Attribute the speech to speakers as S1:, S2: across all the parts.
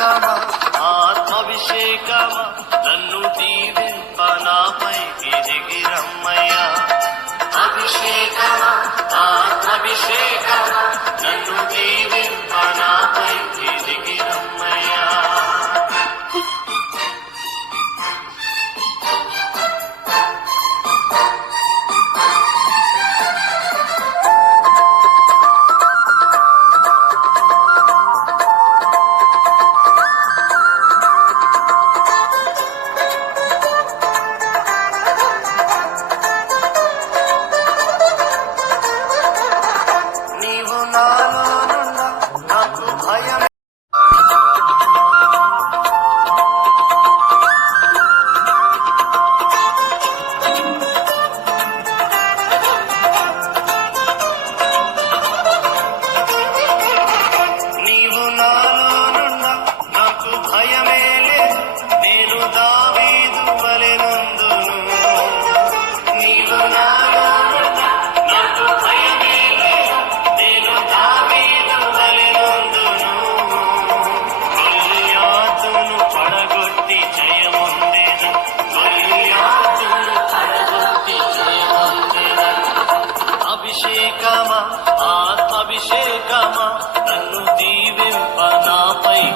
S1: అభిషేకమ ఆత్మభిషేకమ? నన్ను దీవింప నాపై గిరిగిరమ్మయ్యా. అభిషేకమ? ఆత్మభిషేకమ? నన్ను దీవింప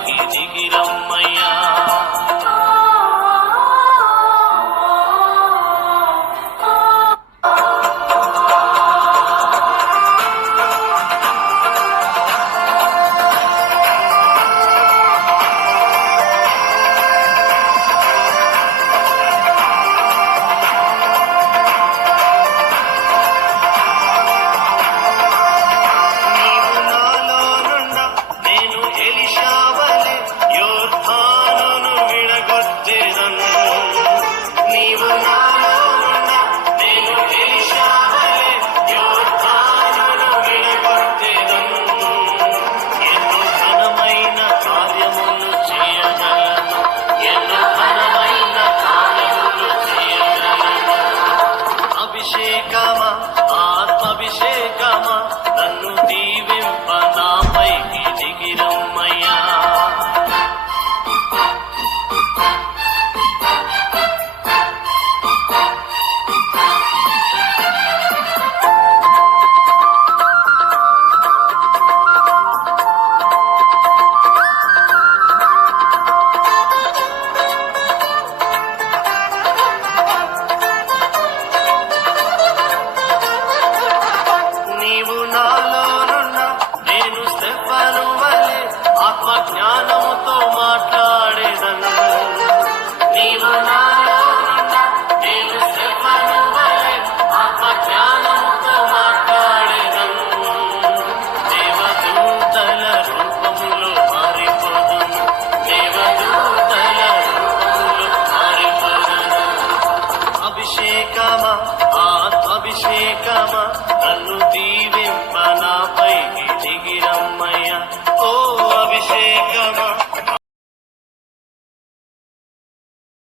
S1: దిగిరమ్మయ్యా. Oh.